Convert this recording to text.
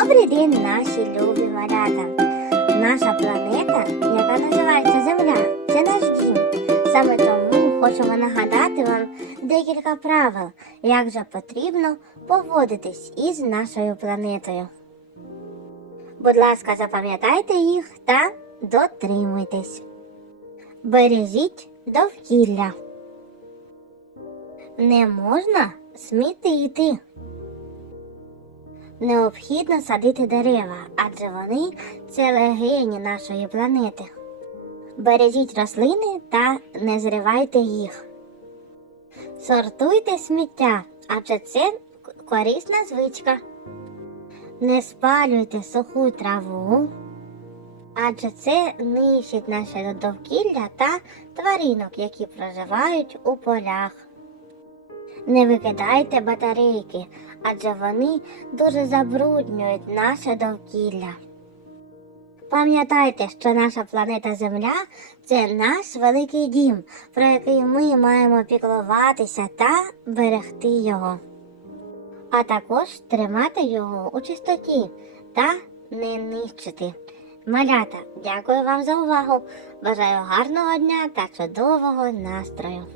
Добрий день, наші любі малята. Наша планета, яка називається Земля, це наш дім. Саме тому хочемо нагадати вам декілька правил, як же потрібно поводитись із нашою планетою. Будь ласка, запам'ятайте їх та дотримуйтесь. Бережіть довкілля. Не можна смітити. Необхідно садити дерева, адже вони це легені нашої планети. Бережіть рослини та не зривайте їх. Сортуйте сміття, адже це корисна звичка. Не спалюйте суху траву, адже це нищить наше довкілля та тваринок, які проживають у полях. Не викидайте батарейки, адже вони дуже забруднюють наше довкілля. Пам'ятайте, що наша планета Земля це наш великий дім, про який ми маємо піклуватися та берегти його, а також тримати його у чистоті та не нищити. Малята, дякую вам за увагу. Бажаю гарного дня та чудового настрою.